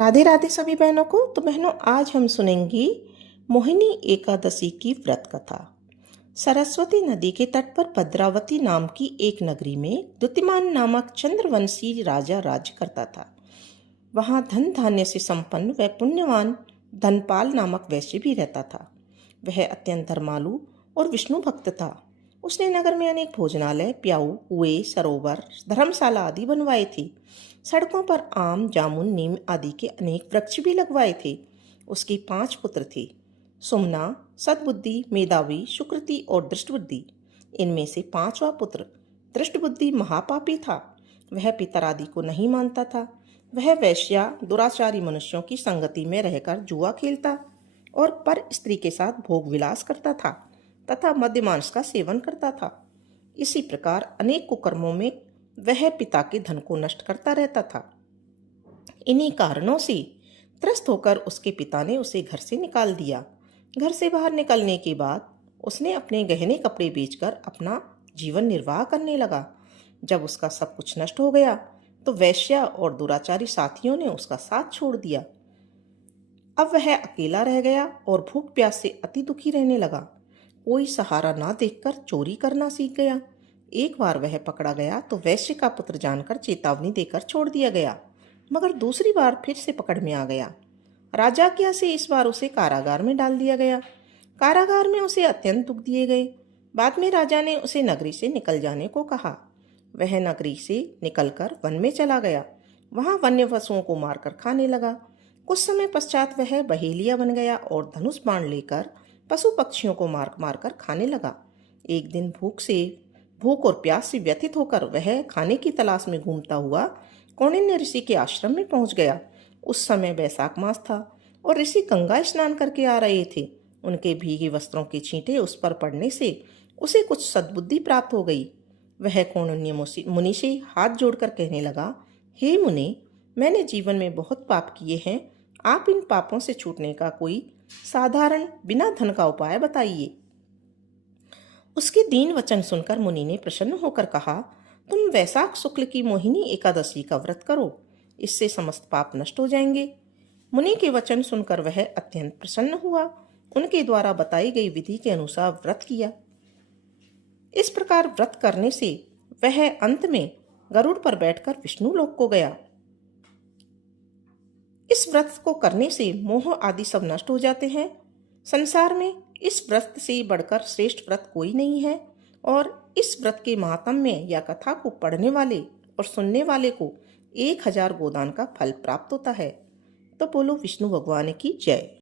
राधे राधे सभी बहनों को। तो बहनों, आज हम सुनेंगी मोहिनी एकादशी की व्रत कथा। सरस्वती नदी के तट पर भद्रावती नाम की एक नगरी में द्युतिमान नामक चंद्रवंशी राजा राज्य करता था। वहां धन धान्य से संपन्न व पुण्यवान धनपाल नामक वैश्य भी रहता था। वह अत्यंत धर्मालु और विष्णु भक्त था। उसने नगर में अनेक भोजनालय, प्याऊ, कुएं, सरोवर, धर्मशाला आदि बनवाए थे। सड़कों पर आम, जामुन, नीम आदि के अनेक वृक्ष भी लगवाए थे। उसके 5 पुत्र थे: सुमना, सद्बुद्धि, मेधावी, सुकृति और दृष्टबुद्धि। इनमें से 5वां पुत्र दृष्टबुद्धि महापापी था। वह पितरादि को नहीं मानता था। वह वैश्या, दुराचारी मनुष्यों की संगति में रहकर जुआ खेलता और पर स्त्री के साथ भोग विलास करता था तथा मद्य मांस का सेवन करता था। इसी प्रकार अनेक कुकर्मों में वह पिता के धन को नष्ट करता रहता था। इन्हीं कारणों से त्रस्त होकर उसके पिता ने उसे घर से निकाल दिया। घर से बाहर निकलने के बाद उसने अपने गहने कपड़े बेचकर अपना जीवन निर्वाह करने लगा। जब उसका सब कुछ नष्ट हो गया तो वैश्या और दुराचारी साथियों ने उसका साथ छोड़ दिया। अब वह अकेला रह गया और भूख प्यास से अति दुखी रहने लगा। कोई सहारा ना देखकर चोरी करना सीख गया। एक बार वह पकड़ा गया तो वैश्य का पुत्र जानकर चेतावनी देकर छोड़ दिया गया, मगर दूसरी बार फिर से पकड़ में आ गया। राजाज्ञा से इस बार उसे कारागार में डाल दिया गया। कारागार में उसे अत्यंत दुख दिए गए। बाद में राजा ने उसे नगरी से निकल जाने को कहा। वह नगरी से निकलकर वन में चला गया। वहां वन्य पशुओं को मारकर खाने लगा। कुछ समय पश्चात वह बहेलिया बन गया और धनुष बाण लेकर पशु पक्षियों को मार मार कर खाने लगा। एक दिन भूख और प्यास से व्यथित होकर वह खाने की तलाश में घूमता हुआ कौंडिन्य ऋषि के आश्रम में पहुंच गया। उस समय वैशाख मास था और ऋषि गंगा स्नान करके आ रहे थे। उनके भीगे वस्त्रों के छींटे उस पर पड़ने से उसे कुछ सद्बुद्धि प्राप्त हो गई। वह कौंडिन्य मुनि से हाथ जोड़कर कहने लगा, हे मुनि, मैंने जीवन में बहुत पाप किए हैं। आप इन पापों से छूटने का कोई साधारण बिना धन का उपाय बताइए। उसके दीन वचन सुनकर मुनि ने प्रसन्न होकर कहा, तुम वैशाख शुक्ल की मोहिनी एकादशी का व्रत करो, इससे समस्त पाप नष्ट हो जाएंगे। मुनि के वचन सुनकर वह अत्यंत प्रसन्न हुआ। उनके द्वारा बताई गई विधि के अनुसार व्रत किया। इस प्रकार व्रत करने से वह अंत में गरुड़ पर बैठकर विष्णु लोक को गया। इस व्रत को करने से मोह आदि सब नष्ट हो जाते हैं। संसार में इस व्रत से बढ़कर श्रेष्ठ व्रत कोई नहीं है और इस व्रत के महात्म्य या कथा को पढ़ने वाले और सुनने वाले को 1000 गोदान का फल प्राप्त होता है। तो बोलो विष्णु भगवान की जय।